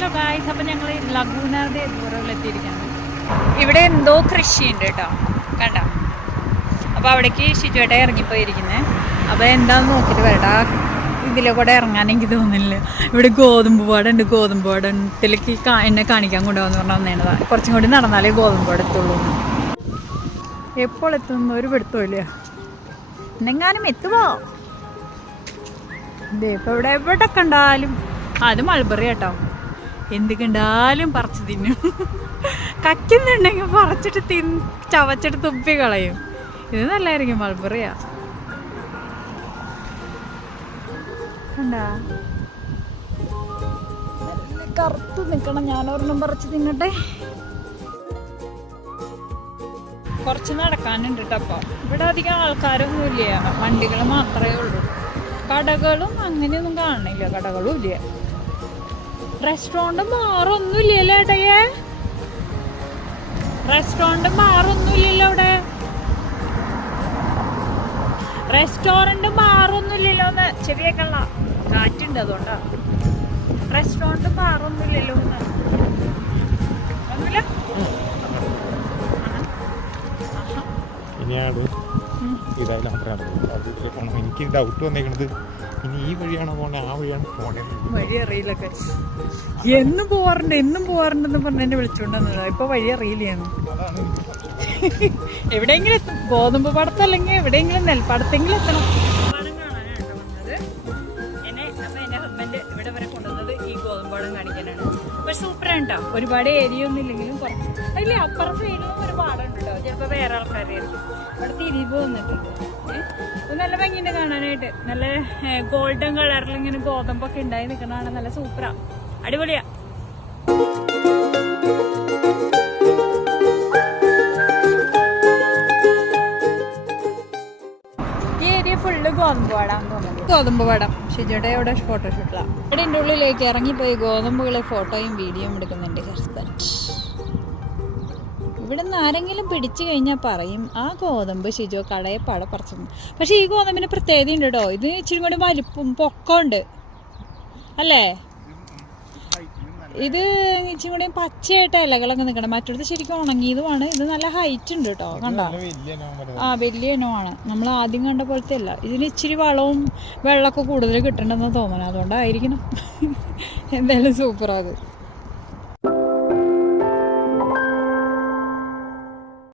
Hello guys, അപ്പം ഞങ്ങൾ ലഗൂനാരുടെ ദൂരത്തിലെത്തിയിരിക്കുകയാണ്. ഇവിടെ എന്തോ കൃഷിയുണ്ട് കേട്ടോ, കണ്ട. അപ്പോൾ അവിടേക്ക് ഷിജുവേട്ട ഇറങ്ങിപ്പോയിരിക്കുന്നത്. അപ്പോൾ എന്താണെന്ന് നോക്കിയിട്ട് വരട്ടെ. ഇതിലെ കൂടെ ഇറങ്ങാൻ എനിക്ക് തോന്നുന്നില്ല. ഇവിടെ ഗോതമ്പ് പാടുണ്ട്. ഗോതമ്പ് പാടത്തിലേക്ക് എന്നെ കാണിക്കാൻ കൊണ്ടുപോകാന്ന് പറഞ്ഞാൽ വന്നേണ്ടതാണ്. കുറച്ചും കൂടി നടന്നാലേ ഗോതമ്പ് പാടം എത്തുള്ളൂ. എപ്പോൾ എത്തുന്ന ഒരു പിടുത്തമില്ല. എന്നെങ്ങാനും എത്തുമോ? ഇതേ ഇപ്പോൾ ഇവിടെ എവിടെ കണ്ടാലും അത് മൾബറി കേട്ടോ. എന്ത് കണ്ടാലും പറിച്ച് തിന്നും. കക്കുന്നുണ്ടെങ്കിൽ പറിച്ചിട്ട് ചവച്ചിട്ട് തുപ്പി കളയും. ഇത് നല്ലതായിരിക്കും. മൾബറിയാ കണ്ടാ, നല്ല കറുത്ത് നിൽക്കണം. ഞാനൊരെണ്ണം പറിച്ച് തിന്നട്ടെ. കുറച്ച് നടക്കാനുണ്ട് കേട്ടോ. അപ്പോൾ ഇവിടെ അധികം ആൾക്കാരൊന്നും ഇല്ല, വണ്ടികൾ മാത്രമേ ഉള്ളൂ. കടകളും അങ്ങനെയൊന്നും കാണണില്ല, കടകളും ഇല്ല. റെസ്റ്റോറൻറ്റ് മാറൊന്നുമില്ലല്ലോ ഏട്ടയെ, റെസ്റ്റോറൻറ്റ് മാറൊന്നുമില്ലല്ലോ അവിടെ. റെസ്റ്റോറൻറ്റ് മാറൊന്നുമില്ലല്ലോ എന്ന് ചെവിയൊക്കെയുള്ള കാറ്റുണ്ട്, അതുകൊണ്ടാ. റെസ്റ്റോറൻറ്റ് മാറൊന്നുമില്ലല്ലോ എന്ന് ഒന്നുമില്ല. എനിക്ക് ഡൗട്ട് വന്നേക്കണത് ഇനി ഈ വഴിയാണോ പോണേ, ആ വഴിയാണ് പോണേ. വഴി അറിയില്ലൊക്കെ. എന്നും പോവാറുണ്ടെന്ന് പറഞ്ഞ് എന്നെ വിളിച്ചോണ്ട് വന്നതാ. ഇപ്പൊ വഴി അറിയില്ലാണ്. എവിടെയെങ്കിലും എത്തും. ഗോതമ്പ് പാടത്തല്ലെങ്കിൽ എവിടെയെങ്കിലും നെൽപ്പാടത്തെങ്കിലും എത്തണം. പാടം കാണാനാട്ടോ വന്നത്. എന്റെ ഹസ്ബൻഡ് ഇവിടെ വരെ കൊണ്ടുവന്നത് ഈ ഗോതമ്പ് പാടം കാണിക്കാനാണ്. പക്ഷെ സൂപ്പറാണ് കേട്ടോ. ഒരുപാട് ഏരിയ ഒന്നും ഇല്ലെങ്കിലും കുറച്ച് അതില്ലേ അപ്പുറം സൈഡിലും ഒരു പാടം ഉണ്ട് കേട്ടോ. ചിലപ്പോൾ വേറെ ആൾക്കാരായിരിക്കും. അവിടെ തിരിവ് വന്നിട്ട് നല്ല ഭംഗിയുണ്ട് കാണാനായിട്ട്. നല്ല ഗോൾഡൻ കളറിൽ ഇങ്ങനെ ഗോതമ്പൊക്കെ ഉണ്ടായി നിൽക്കണതാണ്. നല്ല സൂപ്പറാ, അടിപൊളിയാ. ഈ ഏരിയ ഫുള്ള് ഗോതമ്പ് പാടാന്ന് തോന്നുന്നു. ഗോതമ്പ് പാടം. ഷിജയുടെ ഇവിടെ ഫോട്ടോഷൂട്ടിലാണ്. ഇവിടെ എൻ്റെ ഉള്ളിലേക്ക് ഇറങ്ങിപ്പോയി ഗോതമ്പുകളെ ഫോട്ടോയും വീഡിയോയും എടുക്കുന്നുണ്ട് ഹസ്ബൻഡ്. ഇവിടെ നിന്ന് ആരെങ്കിലും പിടിച്ചു കഴിഞ്ഞാൽ പറയും ആ ഗോതമ്പ് ഷിജോ കടയെ പറിച്ചു. പക്ഷെ ഈ ഗോതമ്പിന് പ്രത്യേകത ഉണ്ട് കേട്ടോ. ഇത് ഇച്ചിരി കൂടി വലിപ്പം പൊക്കമുണ്ട് അല്ലേ. ഇത് ഇച്ചിരി കൂടി പച്ചയായിട്ട് ഇലകളൊക്കെ നിൽക്കണം. മറ്റൊരു ശരിക്കും ഉണങ്ങിയതുമാണ്. ഇത് നല്ല ഹൈറ്റ് ഉണ്ട് കേട്ടോ, കണ്ടോ. വലിയ ഇനമാണ്. നമ്മൾ ആദ്യം കണ്ട പോലത്തെ അല്ല. ഇതിന് ഇച്ചിരി വളവും വെള്ളമൊക്കെ കൂടുതൽ കിട്ടണമെന്ന് തോന്നണം. അതുകൊണ്ടായിരിക്കണം. എന്തായാലും സൂപ്പറാണ് അത്.